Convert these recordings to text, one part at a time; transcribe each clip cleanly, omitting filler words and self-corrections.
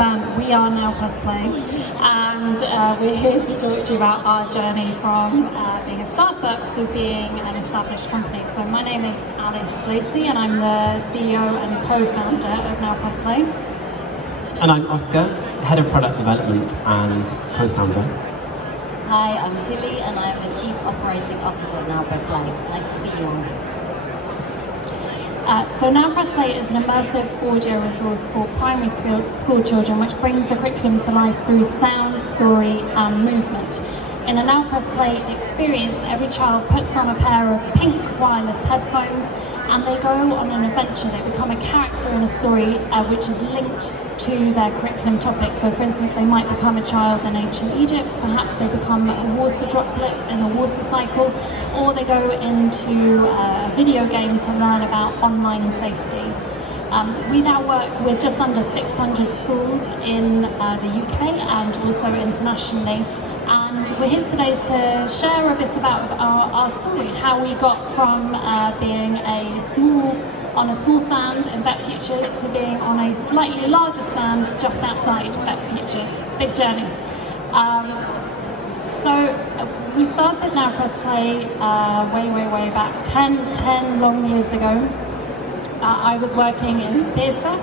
band. We are Now Press Play, and we're here to talk to you about our journey from being a startup to being an established company. So my name is Lacey, and I'm the CEO and co-founder of Now Press Play. And I'm Oscar, Head of Product Development and co-founder. Hi, I'm Tilly, and I'm the Chief Operating Officer of Now Press Play. Nice to see you all. So Now Press Play is an immersive audio resource for primary school children, which brings the curriculum to life through sound, story and movement. In a Now Press Play experience, every child puts on a pair of pink wireless headphones and they go on an adventure. They become a character in a story which is linked to their curriculum topic. So for instance, they might become a child in ancient Egypt, perhaps they become a water droplet in the water cycle, or they go into a video game to learn about online safety. We now work with just under 600 schools in the UK and also internationally, and we're here today to share a bit about our story, how we got from being on a small stand in Bett Futures to being on a slightly larger stand just outside Bett Futures. It's a big journey. So we started Now Press Play way back, 10 long years ago. I was working in theatre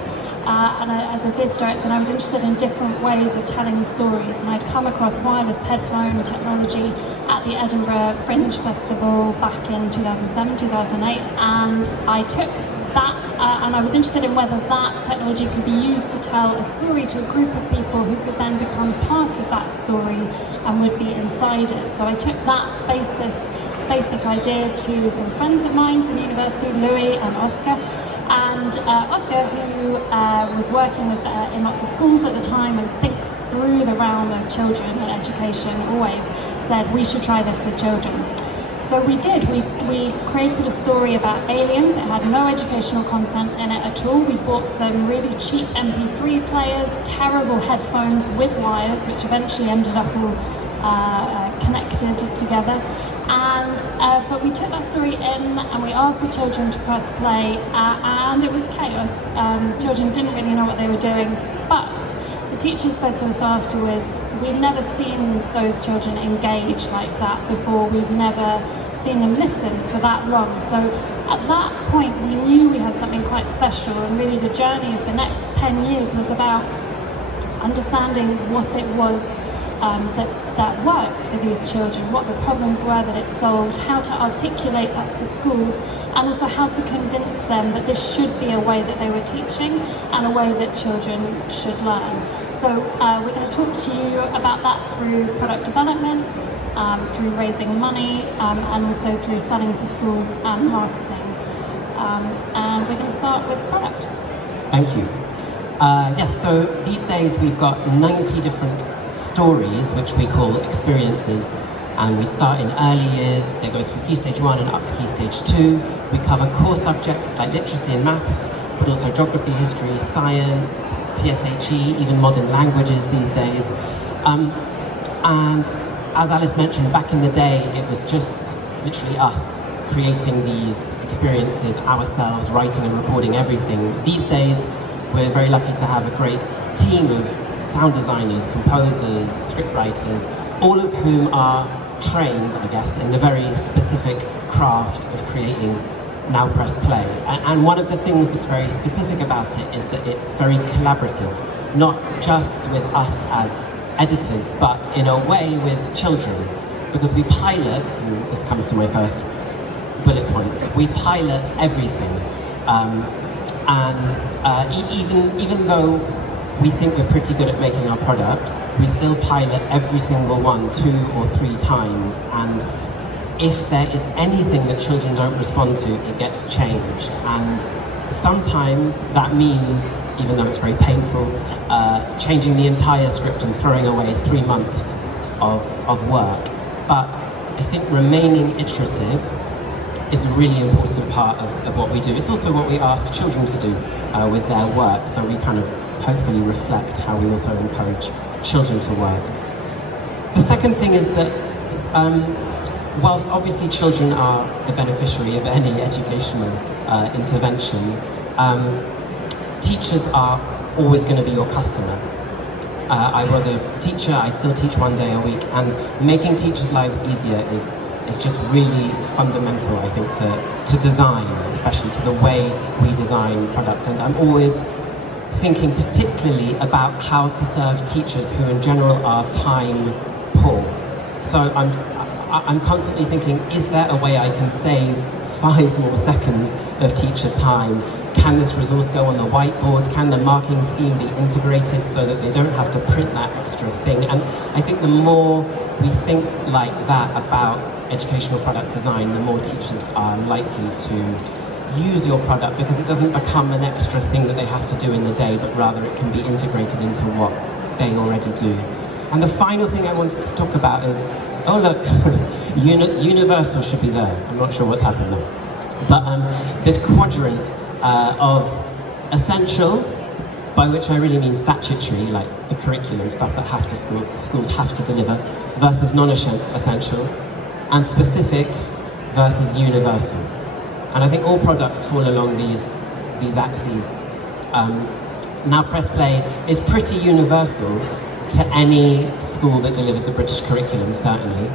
as a theatre director, and I was interested in different ways of telling stories, and I'd come across wireless headphone technology at the Edinburgh Fringe Festival back in 2007, 2008, and I took that and I was interested in whether that technology could be used to tell a story to a group of people who could then become part of that story and would be inside it. So I took that basic idea to some friends of mine from university, Louis and Oscar. And Oscar, who was working with, in lots of schools at the time and thinks through the realm of children and education always, said we should try this with children. So we did. We created a story about aliens. It had no educational content in it at all. We bought some really cheap MP3 players, terrible headphones with wires, which eventually ended up all connected together. But we took that story in and we asked the children to press play, and it was chaos. Children didn't really know what they were doing, but the teachers said to us afterwards, we've never seen those children engage like that before. We've never seen them listen for that long. So at that point we knew we had something quite special, and really the journey of the next 10 years was about understanding what it was that worked for these children, what the problems were that it solved, how to articulate that to schools, and also how to convince them that this should be a way that they were teaching and a way that children should learn. So we're going to talk to you about that through product development, through raising money, and also through selling to schools and marketing. And we're going to start with product. Thank you. Yes, so these days we've got 90 different stories, which we call experiences, and we start in early years. They go through Key Stage 1 and up to Key Stage 2. We cover core subjects like literacy and maths, but also geography, history, science, PSHE, even modern languages these days. And as Alice mentioned, back in the day, it was just literally us creating these experiences ourselves, writing and recording everything. These days, we're very lucky to have a great team of sound designers, composers, scriptwriters, all of whom are trained, I guess, in the very specific craft of creating Now Press Play. And one of the things that's very specific about it is that it's very collaborative, not just with us as editors, but in a way with children, because we pilot, and this comes to my first bullet point, we pilot everything. Even though we think we're pretty good at making our product, we still pilot every single one 2 or 3 times, and if there is anything that children don't respond to, it gets changed. And sometimes that means, even though it's very painful, changing the entire script and throwing away 3 months of work. But I think remaining iterative is a really important part of what we do. It's also what we ask children to do with their work, so we kind of hopefully reflect how we also encourage children to work. The second thing is that whilst obviously children are the beneficiary of any educational intervention, teachers are always going to be your customer. I was a teacher, I still teach 1 day a week, and making teachers' lives easier is just really fundamental, I think, to design, especially to the way we design product. And I'm always thinking particularly about how to serve teachers who in general are time poor. So I'm constantly thinking, is there a way I can save 5 more seconds of teacher time? Can this resource go on the whiteboard? Can the marking scheme be integrated so that they don't have to print that extra thing? And I think the more we think like that about educational product design, the more teachers are likely to use your product, because it doesn't become an extra thing that they have to do in the day, but rather it can be integrated into what they already do. And the final thing I wanted to talk about is, oh look, Universal should be there. I'm not sure what's happened there. But this quadrant of essential, by which I really mean statutory, like the curriculum, stuff that schools have to deliver, versus non-essential, and specific versus universal. And I think all products fall along these axes. Now Press Play is pretty universal to any school that delivers the British curriculum, certainly.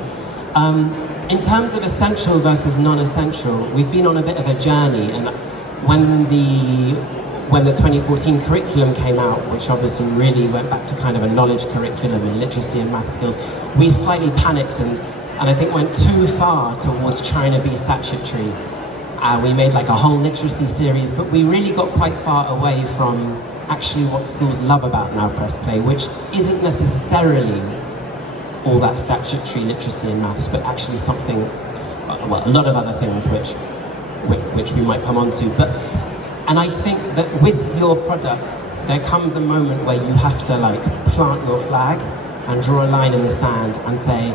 In terms of essential versus non-essential, we've been on a bit of a journey, and when the 2014 curriculum came out, which obviously really went back to kind of a knowledge curriculum and literacy and math skills, we slightly panicked and I think went too far towards trying to be statutory. We made like a whole literacy series, but we really got quite far away from actually what schools love about Now Press Play, which isn't necessarily all that statutory literacy and maths, but actually something, well, a lot of other things which we might come on to. And I think that with your product, there comes a moment where you have to like plant your flag and draw a line in the sand and say,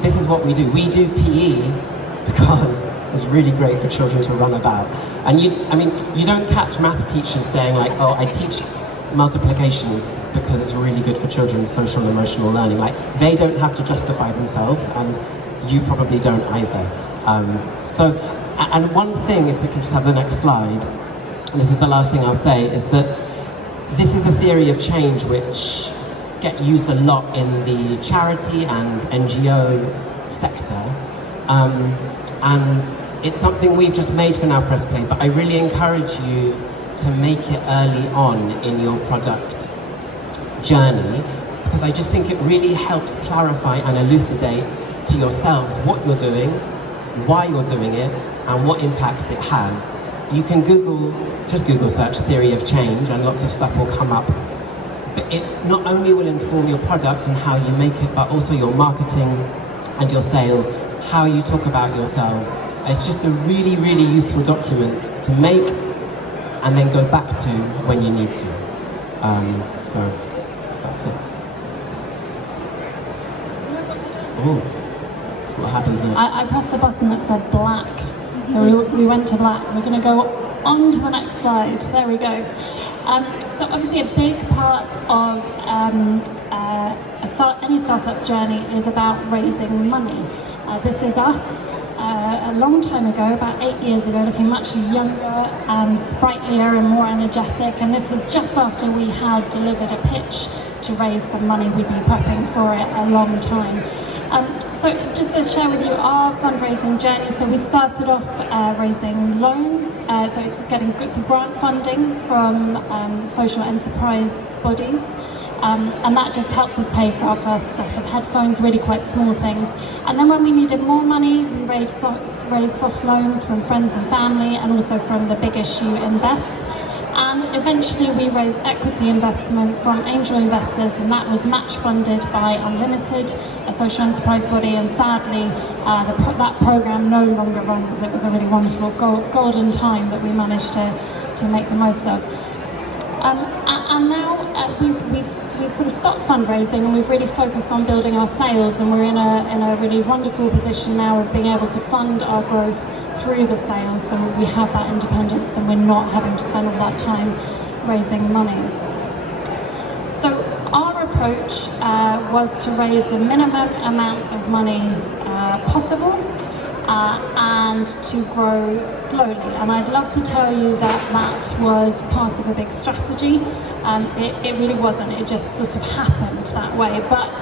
this is what we do. We do PE because it's really great for children to run about. And you don't catch maths teachers saying like, oh, I teach multiplication because it's really good for children's social and emotional learning. Like, they don't have to justify themselves, and you probably don't either. And one thing, if we can just have the next slide, and this is the last thing I'll say, is that this is a theory of change which get used a lot in the charity and NGO sector. And it's something we've just made for Now Press Play, but I really encourage you to make it early on in your product journey, because I just think it really helps clarify and elucidate to yourselves what you're doing, why you're doing it, and what impact it has. You can just Google search theory of change and lots of stuff will come up. But it not only will inform your product and how you make it, but also your marketing and your sales, how you talk about yourselves. It's just a really, really useful document to make and then go back to when you need to. So that's it. Oh, what happens next? I pressed the button that said black, so we went to black. We're going to go on to the next slide. There we go. So obviously a big part of any startup's journey is about raising money. This is us a long time ago, about 8 years ago, looking much younger and sprightlier and more energetic, and this was just after we had delivered a pitch to raise some money. We'd been prepping for it a long time. So just to share with you our fundraising journey, so we started off raising loans, so it's getting some grant funding from social enterprise bodies, and that just helped us pay for our first set of headphones, really quite small things. And then when we needed more money, we raised soft loans from friends and family, and also from the Big Issue Invest. And eventually we raised equity investment from angel investors, and that was match funded by Unlimited, a social enterprise body, and sadly that program no longer runs. It was a really wonderful golden time that we managed to make the most of. And now we've sort of stopped fundraising, and we've really focused on building our sales, and we're in a really wonderful position now of being able to fund our growth through the sales, so we have that independence and we're not having to spend all that time raising money. So our approach was to raise the minimum amount of money possible, and to grow slowly. And I'd love to tell you that that was part of a big strategy. It really wasn't. It just sort of happened that way. But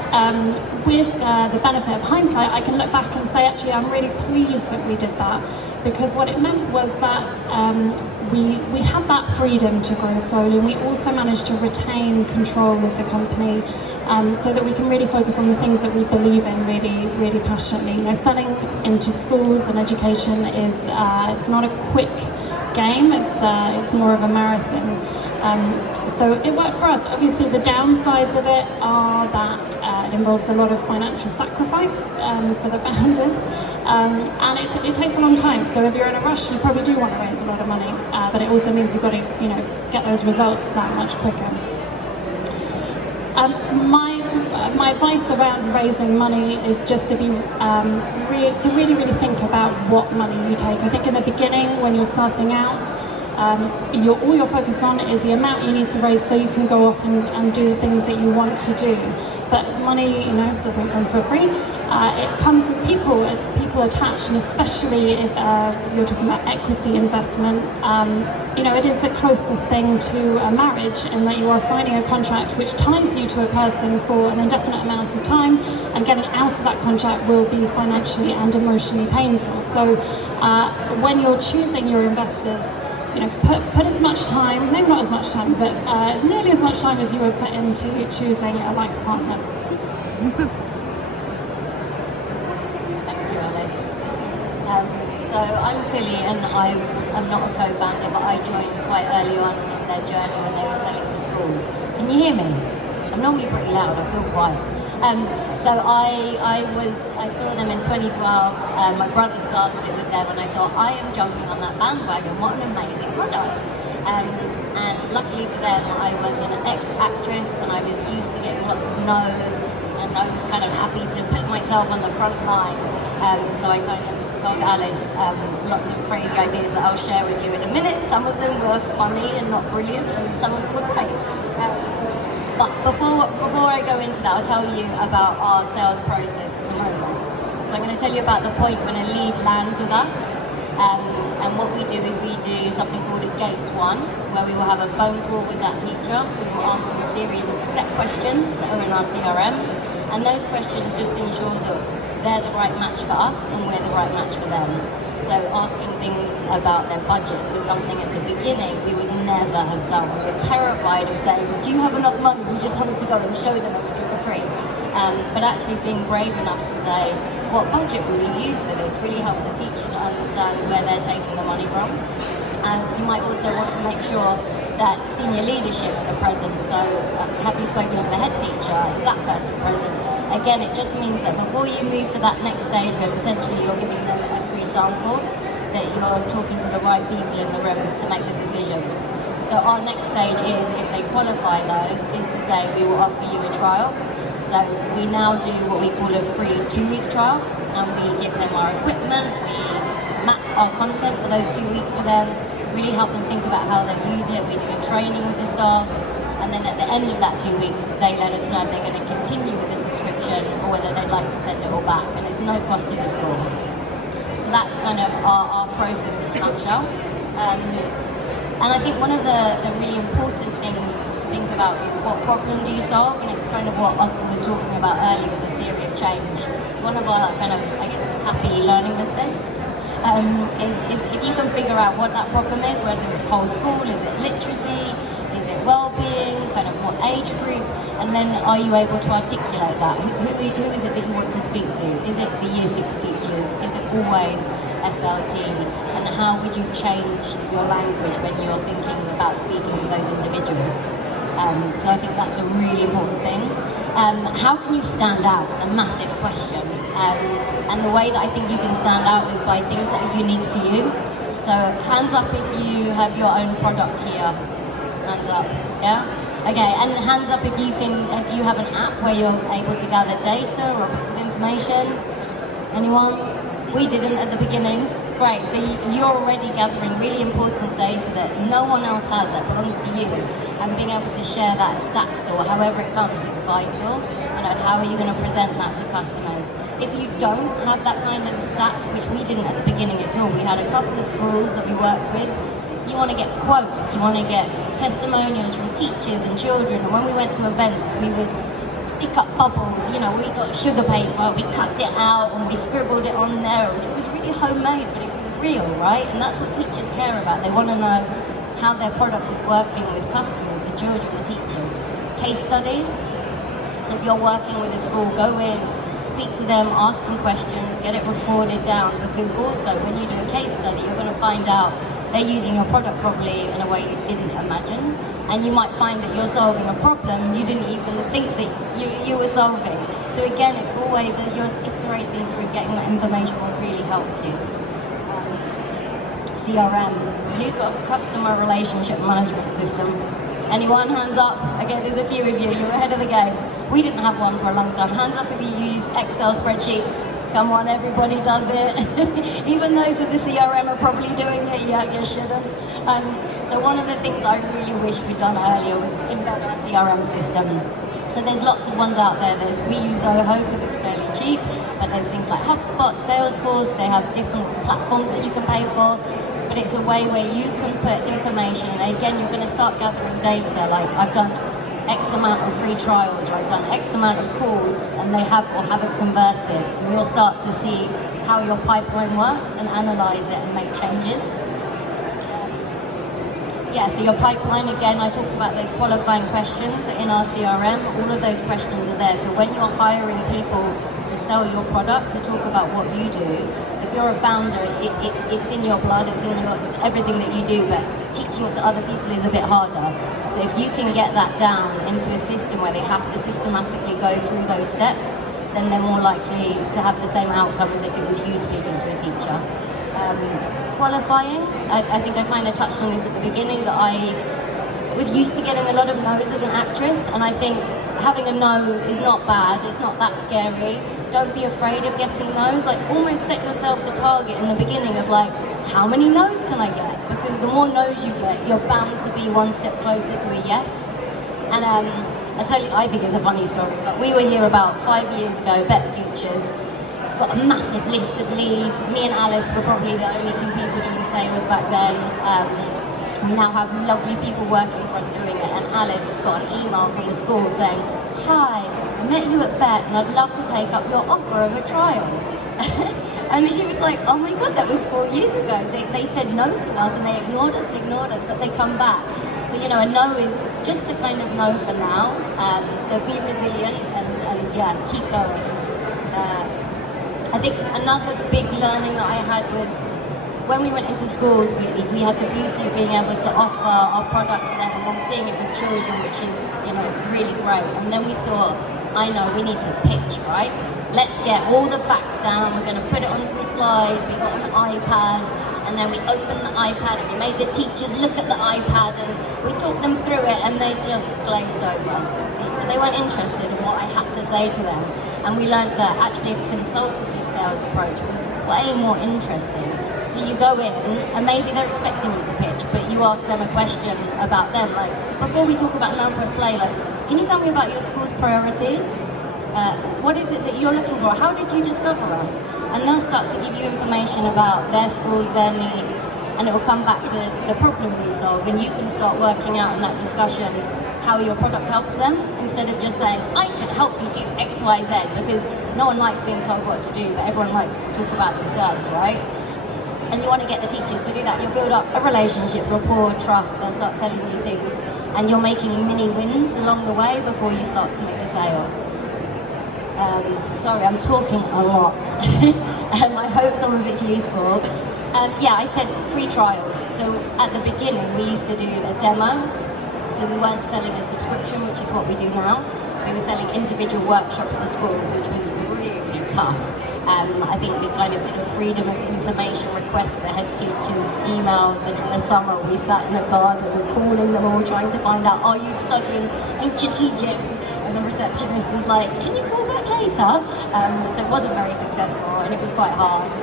with the benefit of hindsight, I can look back and say, actually, I'm really pleased that we did that, because what it meant was that we had that freedom to grow slowly, and we also managed to retain control of the company, so that we can really focus on the things that we believe in really, really passionately. You know, selling into schools and education is it's not a quick game. It's more of a marathon. So it worked for us. Obviously, the downsides of it are that it involves a lot of financial sacrifice for the founders, and it takes a long time. So if you're in a rush, you probably do want to raise a lot of money, but it also means you've got to, you know, get those results that much quicker. My advice around raising money is just to be really think about what money you take. I think in the beginning, when you're starting out, all you're focused on is the amount you need to raise so you can go off and do the things that you want to do. But money, you know, doesn't come for free. It comes with people. It's people attached, and especially if you're talking about equity investment, you know, it is the closest thing to a marriage in that you are signing a contract which ties you to a person for an indefinite amount of time, and getting out of that contract will be financially and emotionally painful. So when you're choosing your investors, you know, put as much time, maybe not as much time, but nearly as much time as you would put into choosing a life partner. Thank you, Alice. So I'm Tilly, and I'm not a co-founder, but I joined quite early on in their journey when they were selling to schools. Can you hear me? I'm normally pretty loud, I feel quiet. So I saw them in 2012, my brother started it with them, and I thought, I am jumping on that bandwagon, what an amazing product. And luckily for them, I was an ex-actress, and I was used to getting lots of no's, and I was kind of happy to put myself on the front line. So I kind of told Alice lots of crazy ideas that I'll share with you in a minute. Some of them were funny and not brilliant, and some of them were great. But before I go into that, I'll tell you about our sales process at the moment. So I'm going to tell you about the point when a lead lands with us. And what we do is we do something called a Gates 1, where we will have a phone call with that teacher. We will ask them a series of set questions that are in our CRM. And those questions just ensure that they're the right match for us and we're the right match for them. So asking things about their budget was something at the beginning we would never have done. We were terrified of saying, do you have enough money? We just wanted to go and show them everything for free. But actually being brave enough to say, what budget will you use for this, really helps the teacher to understand where they're taking the money from. You might also want to make sure that senior leadership are present. So have you spoken to the head teacher? Is that person present? Again, it just means that before you move to that next stage where potentially you're giving them a free sample, that you're talking to the right people in the room to make the decision. So our next stage is, if they qualify those, is to say we will offer you a trial. So we now do what we call a free 2-week trial, and we give them our equipment, we map our content for those 2 weeks for them, really help them think about how they use it. We do a training with the staff, and then at the end of that 2 weeks, they let us know if they're going to continue with the subscription or whether they'd like to send it all back, and it's no cost to the school. So that's kind of our process in a nutshell. And I think one of the really important things to think about is what problem do you solve, and it's kind of what Oscar was talking about earlier with the theory of change. It's one of our kind of, I guess, happy learning mistakes. Is if you can figure out what that problem is, whether it's whole school, is it literacy, is it well-being, kind of what age group, and then are you able to articulate that? Who is it that you want to speak to? Is it the year 6 teachers? Is it always SLT? And how would you change your language when you're thinking about speaking to those individuals? So I think that's a really important thing. How can you stand out? A massive question. And the way that I think you can stand out is by things that are unique to you. So hands up if you have your own product here. Hands up, yeah? Okay, and hands up if you can, do you have an app where you're able to gather data or bits of information? Anyone? We didn't at the beginning. Great, so you're already gathering really important data that no one else has, that belongs to you, and being able to share that as stats or however it comes is vital. You know, how are you going to present that to customers? If you don't have that kind of stats, which we didn't at the beginning at all, we had a couple of schools that we worked with. You want to get quotes, you want to get testimonials from teachers and children, and when we went to events, we would stick up bubbles, you know, we got sugar paper, we cut it out and we scribbled it on there, and it was really homemade, but it was real, right? And that's what teachers care about. They want to know how their product is working with customers, the children, the teachers. Case studies, so if you're working with a school, go in, speak to them, ask them questions, get it recorded down, because also when you do a case study, you're going to find out they're using your product probably in a way you didn't imagine, and you might find that you're solving a problem you didn't even think that you were solving. So again, it's always, as you're iterating through getting that information, will really help you. CRM, who's got a customer relationship management system? Anyone? Hands up. Okay, there's a few of you, you're ahead of the game. We didn't have one for a long time. Hands up if you use Excel spreadsheets. Come on, everybody does it. Even those with the CRM are probably doing it. Yeah, you shouldn't. So one of the things I really wish we'd done earlier was embed a CRM system. So there's lots of ones out there. We use Zoho because it's fairly cheap, but there's things like HubSpot, Salesforce. They have different platforms that you can pay for, but it's a way where you can put information, and again, you're going to start gathering data. Like, I've done X amount of free trials, or I've done X amount of calls, and they have or haven't converted. And you'll start to see how your pipeline works and analyze it and make changes. Yeah, so your pipeline, again, I talked about those qualifying questions. So in our CRM, all of those questions are there. So when you're hiring people to sell your product, to talk about what you do, if you're a founder, it's in your blood, it's in your everything that you do, but teaching it to other people is a bit harder. So if you can get that down into a system where they have to systematically go through those steps, then they're more likely to have the same outcome as if it was you speaking to a teacher. Qualifying, I think I kind of touched on this at the beginning, that I was used to getting a lot of no's as an actress, and I think having a no is not bad, it's not that scary. Don't be afraid of getting no's, like almost set yourself the target in the beginning of like, how many no's can I get? Because the more no's you get, you're bound to be one step closer to a yes. And I tell you, I think it's a funny story, but we were here about 5 years ago, Bett Futures, got a massive list of leads. Me and Alice were probably the only two people doing sales back then. We now have lovely people working for us doing it, and Alice got an email from the school saying, "Hi, I met you at Bett and I'd love to take up your offer of a trial." And she was like, "Oh my god, that was 4 years ago." They said no to us and they ignored us, but they come back. So, you know, a no is just a kind of no for now. So be resilient and yeah, keep going. I think another big learning that I had was when we went into schools, we had the beauty of being able to offer our product to them and then seeing it with children, which is, you know, really great. And then we thought, I know, we need to pitch, right? Let's get all the facts down, we're going to put it on some slides, we got an iPad, and then we opened the iPad and we made the teachers look at the iPad and we talked them through it, and they just glazed over. They weren't interested in what I had to say to them. And we learned that actually a consultative sales approach was way more interesting. So you go in, and maybe they're expecting you to pitch, but you ask them a question about them. Like, before we talk about Now Press Play, like, can you tell me about your school's priorities? What is it that you're looking for? How did you discover us? And they'll start to give you information about their schools, their needs, and it will come back to the problem we solve, and you can start working out in that discussion how your product helps them, instead of just saying, I can help you do X, Y, Z, because no one likes being told what to do, but everyone likes to talk about themselves, right? And you want to get the teachers to do that. You'll build up a relationship, rapport, trust, they'll start telling you things, and you're making mini wins along the way before you start to make a sale. Sorry, I'm talking a lot. I hope some of it's useful. Yeah, I said free trials. So at the beginning, we used to do a demo. So we weren't selling a subscription, which is what we do now. We were selling individual workshops to schools, which was really tough. I think we kind of did a freedom of information request for head teachers' emails, and in the summer we sat in a garden calling them all, trying to find out, are you studying ancient Egypt? and the receptionist was like, can you call back later? So it wasn't very successful, and it was quite hard.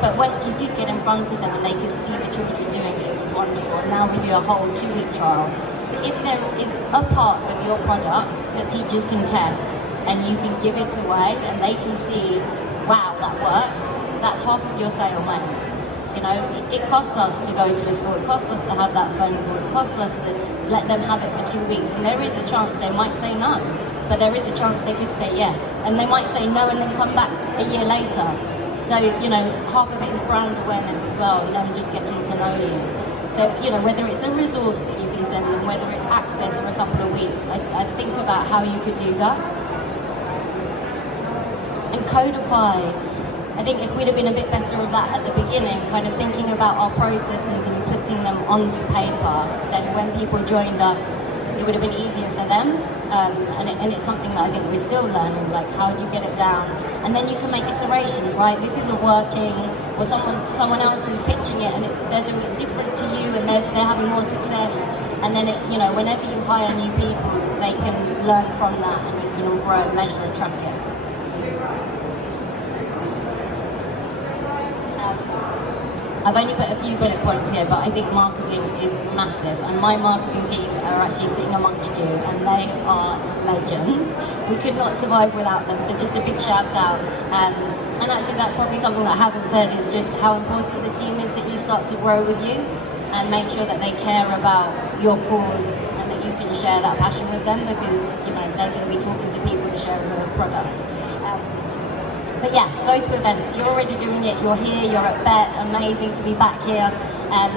But once you did get in front of them and they could see the children doing it, it was wonderful. And now we do a whole 2-week trial. So if there is a part of your product that teachers can test and you can give it away and they can see, wow, that works, that's half of your sale made. You know, it costs us to go to a school, it costs us to have that phone call, it costs us to let them have it for 2 weeks, and there is a chance they might say no, but there is a chance they could say yes, and they might say no and then come back a year later. So, you know, half of it is brand awareness as well, and them just getting to know you. So, you know, whether it's a resource that you can send them, whether it's access for a couple of weeks, I think about how you could do that. And codify. I think if we'd have been a bit better of that at the beginning, kind of thinking about our processes and putting them onto paper, then when people joined us, it would have been easier for them. And it's something that I think we're still learning, like how do you get it down? And then you can make iterations, right? This isn't working, or someone else is pitching it and they're doing it different to you and they're having more success. And then, you know, whenever you hire new people, they can learn from that and you can all grow, measure and track it. I've only put a few bullet points here, but I think marketing is massive, and my marketing team are actually sitting amongst you, and they are legends. We could not survive without them, so just a big shout out. And actually that's probably something that I haven't said, is just how important the team is that you start to grow with you, and make sure that they care about your cause, and that you can share that passion with them, because, you know, they're going to be talking to people and sharing a product. But yeah, go to events. You're already doing it. You're here. You're at Bett. Amazing to be back here.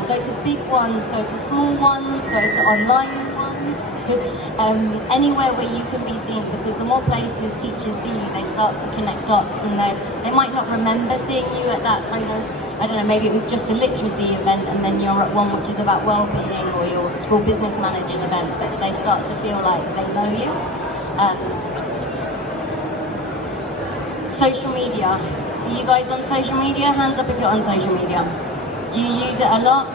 Go to big ones. Go to small ones. Go to online ones. Anywhere where you can be seen, because the more places teachers see you, they start to connect dots, and they might not remember seeing you at that kind of, I don't know, maybe it was just a literacy event, and then you're at one which is about well-being, or your school business managers event, but they start to feel like they know you. Social media. Are you guys on social media? Hands up if you're on social media. Do you use it a lot?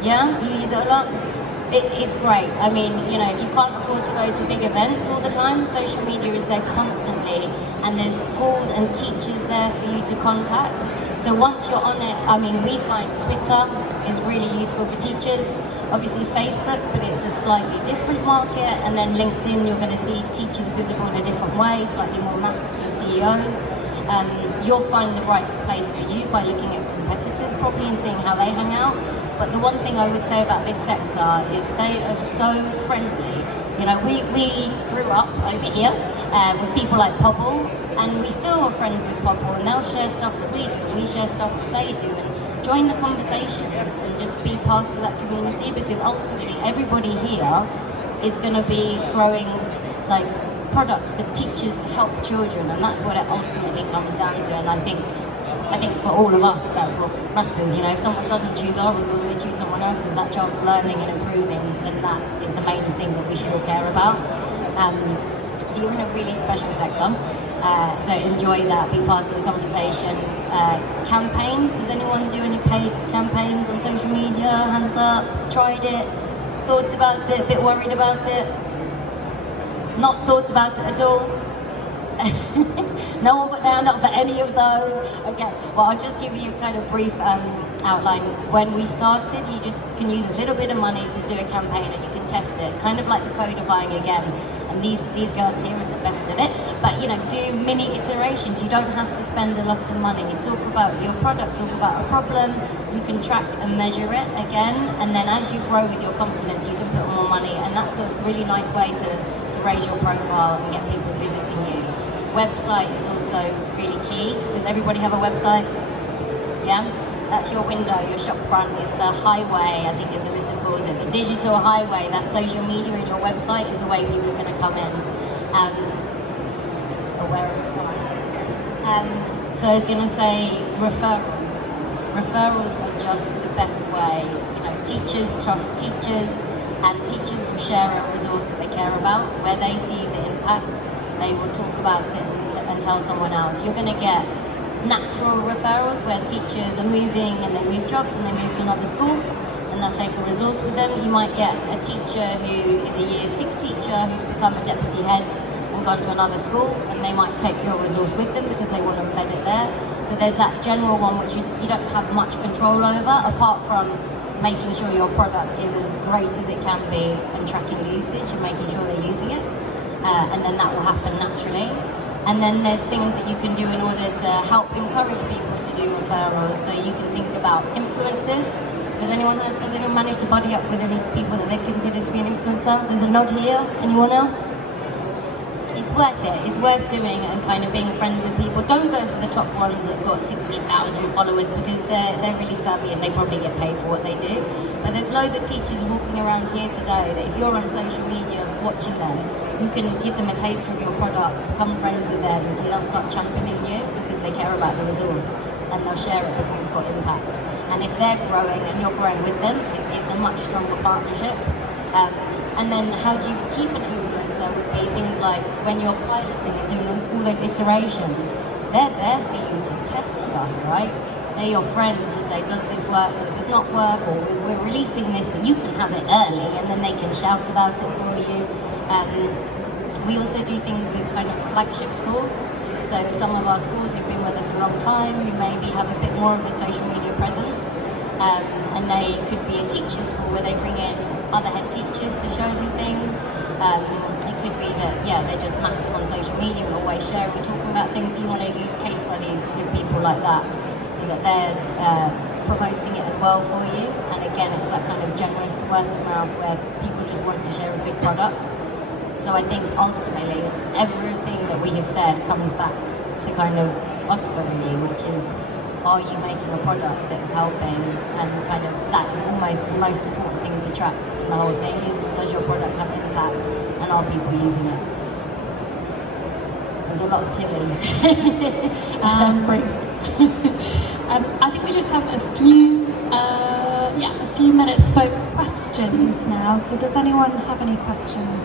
Yeah? You use it a lot? It's great. I mean, you know, if you can't afford to go to big events all the time, social media is there constantly, and there's schools and teachers there for you to contact. So once you're on it, I mean, we find Twitter is really useful for teachers. Obviously Facebook, but it's a slightly different market. And then LinkedIn, you're going to see teachers visible in a different way, slightly more maths and CEOs. You'll find the right place for you by looking at competitors probably and seeing how they hang out. But the one thing I would say about this sector is they are so friendly. You know, we grew up over here with people like Pobble, and we still are friends with Pobble, and they'll share stuff that we do, and we share stuff that they do, and join the conversations and just be part of that community, because ultimately everybody here is going to be growing like products for teachers to help children, and that's what it ultimately comes down to. And I think for all of us, that's what matters. You know, if someone doesn't choose our resource, they choose someone else's, that child's learning and improving, then that is the main thing that we should all care about. So you're in a really special sector, so enjoy that, be part of the conversation. Campaigns, does anyone do any paid campaigns on social media? Hands up, tried it, thought about it, a bit worried about it, not thought about it at all? No one put their hand up for any of those? Okay, well, I'll just give you a kind of brief outline. When we started, you just can use a little bit of money to do a campaign, and you can test it, kind of like the codifying again. And these girls here are the best at it. But, you know, do mini iterations. You don't have to spend a lot of money. Talk about your product, talk about a problem. You can track and measure it again, and then as you grow with your confidence, you can put more money, and that's a really nice way to raise your profile and get people visiting you. Website is also really key. Does everybody have a website? Yeah? That's your window, your shop front is the highway, I think as Alyssa calls it, the digital highway. That social media and your website is the way people are going to come in. Just aware of the time. So I was going to say referrals. Referrals are just the best way. You know, teachers trust teachers, and teachers will share a resource that they care about, where they see the impact. They will talk about it and tell someone else. You're going to get natural referrals where teachers are moving and they move jobs and they move to another school and they'll take a resource with them. You might get a teacher who is a year 6 teacher who's become a deputy head and gone to another school, and they might take your resource with them because they want to embed it there. So there's that general one which you don't have much control over, apart from making sure your product is as great as it can be and tracking usage and making sure they're using it. And then that will happen naturally. And then there's things that you can do in order to help encourage people to do referrals. So you can think about influencers. Has anyone managed to buddy up with any people that they consider to be an influencer? There's a nod here. Anyone else? It's worth it. It's worth doing and kind of being friends with people. Don't go for the top ones that have got 60,000 followers because they're really savvy and they probably get paid for what they do. But there's loads of teachers walking around here today that if you're on social media watching them, you can give them a taste of your product, become friends with them, and they'll start championing you because they care about the resource and they'll share it because it's got impact. And if they're growing and you're growing with them, it's a much stronger partnership. And then how do you keep an influencer would be things like when you're piloting and doing all those iterations, they're there for you to test stuff, right? They're your friend to say, does this work, does this not work, or we're releasing this, but you can have it early, and then they can shout about it for you. We also do things with kind of flagship schools. So some of our schools who've been with us a long time, who maybe have a bit more of a social media presence, and they could be a teaching school where they bring in other head teachers to show them things. It could be that, they're just massive on social media and always sharing and talking about things. So you want to use case studies with people like that so that they're promoting it as well for you. And again, it's that kind of generous word of mouth where people just want to share a good product. So I think ultimately everything that we have said comes back to kind of Oscar really, which is, are you making a product that is helping? And kind of that is almost the most important thing to track in the whole thing is, does your product have impact and are people using it? There's a lot of Tilly. Great. I think we just have a few minutes for questions now. So does anyone have any questions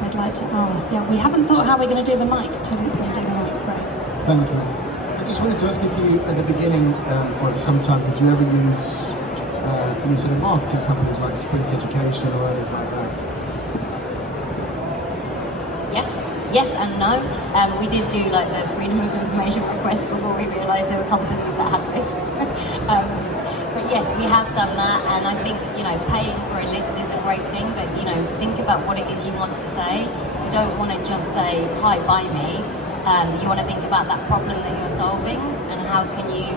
they'd like to ask? Yeah, we haven't thought how we're going to do the mic. Tilly's going to do the mic. Great. Thank you. I just wanted to ask if you, at the beginning or at some time, did you ever use any sort of marketing companies like Sprint Education or others like that? Yes and no. We did do like the freedom of information request before we realised there were companies that had lists. But yes, we have done that, and I think, paying for a list is a great thing, but think about what it is you want to say. You don't want to just say, hi, buy me. You want to think about that problem that you're solving and how can you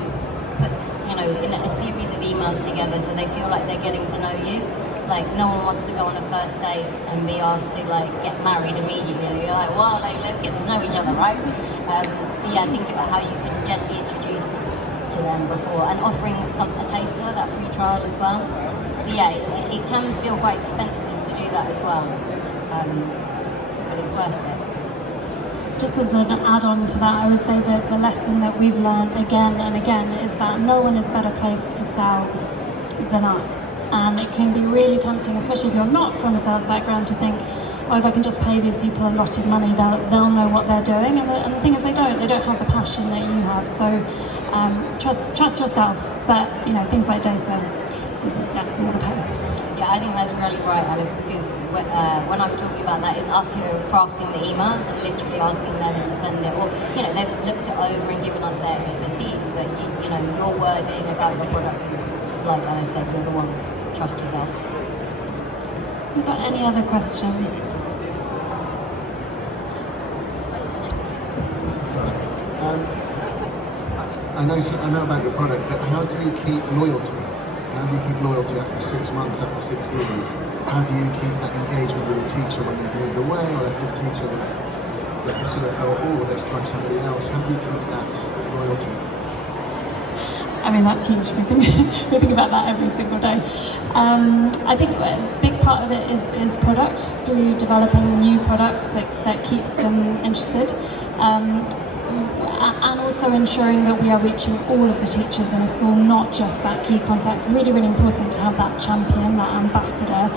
put, in a series of emails together so they feel like they're getting to know you. Like, no one wants to go on a first date and be asked to get married immediately. You're like, well, let's get to know each other, right? Think about how you can gently introduce to them before, and offering a taster, that free trial as well. So it can feel quite expensive to do that as well, but it's worth it. Just as an add-on to that, I would say that the lesson that we've learned again and again is that no one is better placed to sell than us. And it can be really tempting, especially if you're not from a sales background, to think, oh, if I can just pay these people a lot of money, they'll know what they're doing. And the thing is, they don't have the passion that you have. So trust yourself. But things like data, you want to pay. Yeah, I think that's really right, Alice, because when I'm talking about that, it's us who are crafting the emails and literally asking them to send it. Or, they've looked it over and given us their expertise, but your wording about your product is, like I said, you're the one. Trust yourself. You got any other questions? Sorry. I know about your product, but how do you keep loyalty? How do you keep loyalty after 6 months, after 6 years? How do you keep that engagement with a teacher when you've moved away, or if the teacher that sort of thought, oh, let's try somebody else? How do you keep that loyalty? I mean, that's huge. We think about that every single day. I think a big part of it is product, through developing new products that keeps them interested. And also ensuring that we are reaching all of the teachers in a school, not just that key contact. It's really, really important to have that champion, that ambassador.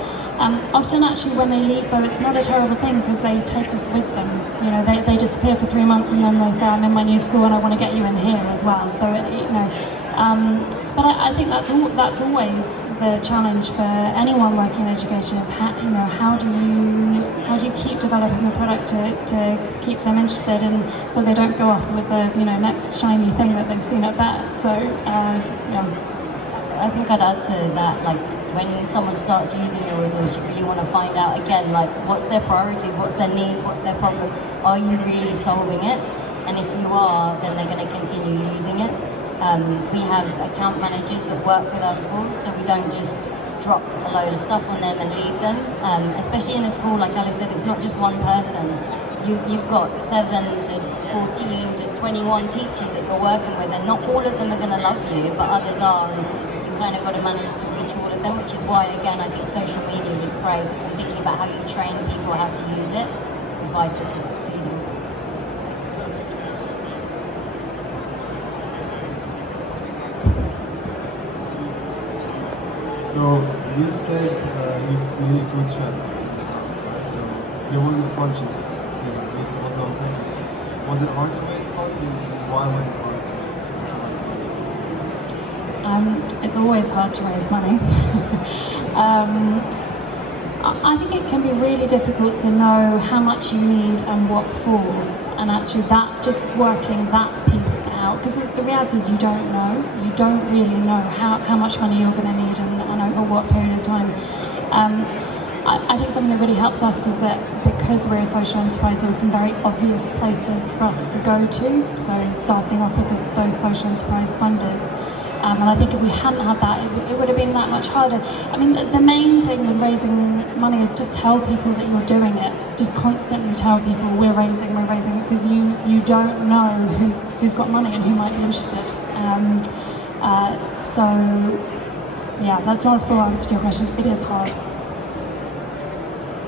Often actually when they leave though, it's not a terrible thing because they take us with them. They disappear for 3 months and then they say, I'm in my new school and I want to get you in here as well. So, but I think that's always the challenge for anyone working in education is how do how do you keep developing the product to keep them interested, and so they don't go off with the next shiny thing that they've seen at Bett. So yeah. I think I'd add to that, like, when someone starts using your resource, you really want to find out again, like, what's their priorities, what's their needs, what's their problem, are you really solving it? And if you are, then they're going to continue using it. We have account managers that work with our schools, so we don't just drop a load of stuff on them and leave them. Especially in a school, like Alice said, it's not just one person. You've got 7 to 14 to 21 teachers that you're working with, and not all of them are going to love you, but others are. And you kind of got to manage to reach all of them, which is why, again, I think social media is great. And thinking about how you train people how to use it is vital to succeeding. So you said you need good strength to the mouth, right? So you're one of the punches. This wasn't on purpose. Was it hard to raise funds, and why was it hard to raise funds? It's always hard to raise money. I think it can be really difficult to know how much you need and what for, and actually that, just working that piece out, because the reality is you don't know. You don't really know how much money you're going to need and over what period of time. I think something that really helped us was that because we're a social enterprise, there were some very obvious places for us to go to. So starting off with those social enterprise funders. And I think if we hadn't had that, it would have been that much harder. I mean, the main thing with raising money is just tell people that you're doing it. Just constantly tell people we're raising, because you don't know who's got money and who might be interested. So yeah, that's not a full answer to your question. It is hard.